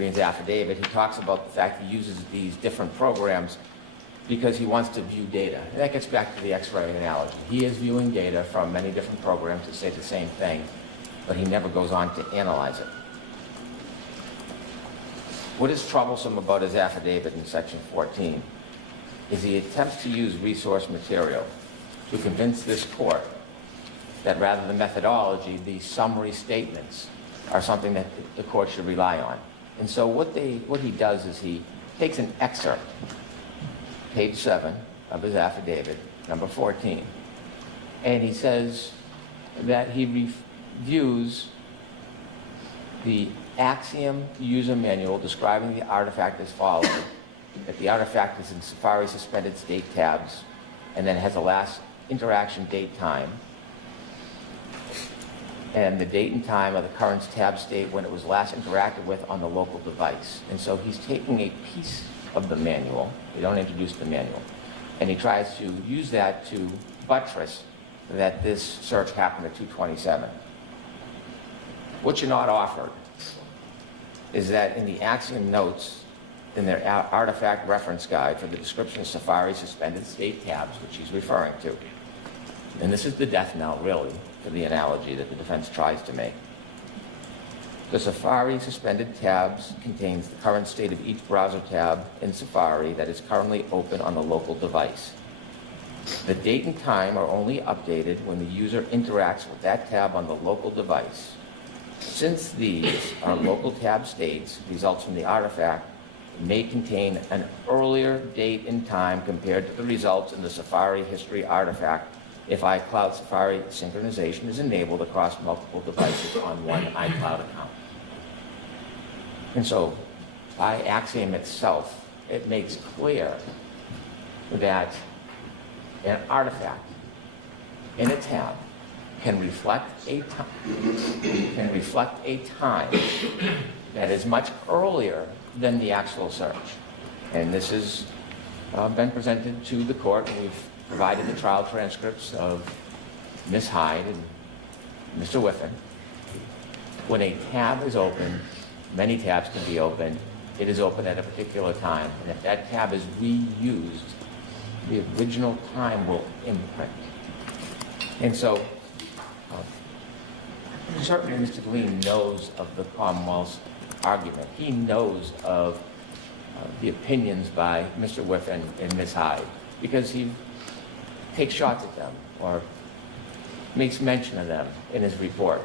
Green's affidavit, he talks about the fact he uses these different programs because he wants to view data. And that gets back to the X-ray analogy. He is viewing data from many different programs that say the same thing, but he never goes on to analyze it. What is troublesome about his affidavit in section 14 is he attempts to use resource material to convince this court that rather than methodology, these summary statements are something that the court should rely on. And so what he does is he takes an excerpt, page 7 of his affidavit, number 14, and he says that he reviews the Axiom user manual describing the artifact as follows: that the artifact is in Safari suspended state tabs, and then has a last interaction date time, and the date and time of the current tab state when it was last interacted with on the local device. And so he's taking a piece of the manual, they don't introduce the manual, and he tries to use that to buttress that this search happened at 227. What you're not offered is that in the Axiom notes, in their artifact reference guide for the description of Safari suspended state tabs, which he's referring to, and this is the death knell, really, for the analogy that the defense tries to make. The Safari suspended tabs contains the current state of each browser tab in Safari that is currently open on the local device. The date and time are only updated when the user interacts with that tab on the local device. Since these are local tab states, results from the artifact may contain an earlier date and time compared to the results in the Safari history artifact if iCloud Safari synchronization is enabled across multiple devices on one iCloud account. And so, by Axiom itself, it makes clear that an artifact in a tab can reflect a time that is much earlier than the actual search. And this has been presented to the court, and we've provided the trial transcripts of Ms. Hyde and Mr. Whiffen. When a tab is open, many tabs can be open, it is open at a particular time. And if that tab is reused, the original time will imprint. And so, certainly Mr. Green knows of the Commonwealth's argument. He knows of the opinions by Mr. Whiffen and Ms. Hyde, because he takes shots at them or makes mention of them in his report.